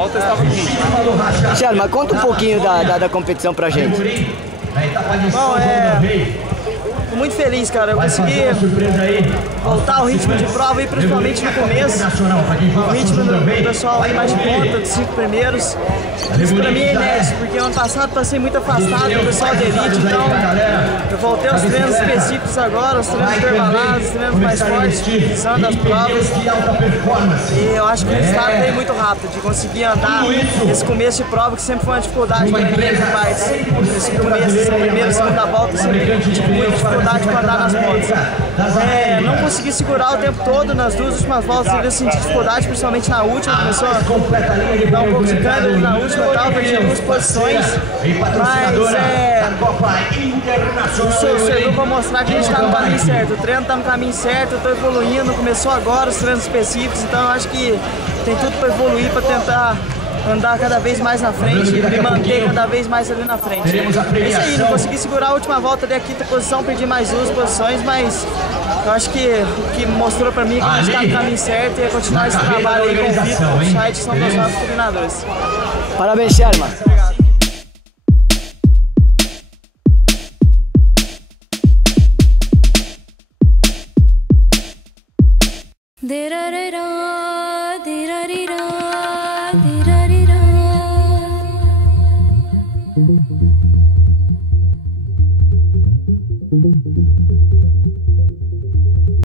volta estava no ritmo. Sherman, conta um pouquinho da competição pra gente. Bom, tô muito feliz, cara. Eu consegui voltar ao ritmo de prova, e principalmente no começo. O ritmo do pessoal aí mais de ponta, dos 5 primeiros. Isso pra mim é inédito, porque ano passado passei muito afastado do pessoal da elite, então eu voltei aos treinos específicos agora, os treinos intervalados, os treinos mais fortes, visando as provas. E eu acho que o resultado veio muito rápido, de conseguir andar esse começo de prova, que sempre foi uma dificuldade para mim em partes. Esse começo, essa primeira e segunda volta, sempre tive muita dificuldade para andar nas pontas. Não consegui segurar o tempo todo nas duas últimas voltas, eu senti dificuldade, principalmente na última, começou a dar um pouco de câmbio na última e tal, perdi algumas posições, mas isso serviu para mostrar que a gente está no caminho certo, o treino está no caminho certo, eu estou evoluindo, começou agora os treinos específicos, então eu acho que tem tudo para evoluir, para tentar andar cada vez mais na frente e me manter cada vez mais ali na frente. É isso aí, não consegui segurar a última volta da quinta posição, perdi mais 2 posições, mas eu acho que o que mostrou pra mim é que a gente está no caminho certo e é continuar esse trabalho aí com o Vitor e o Chay, que são meus novos treinadores. Parabéns, Sherman. Obrigado.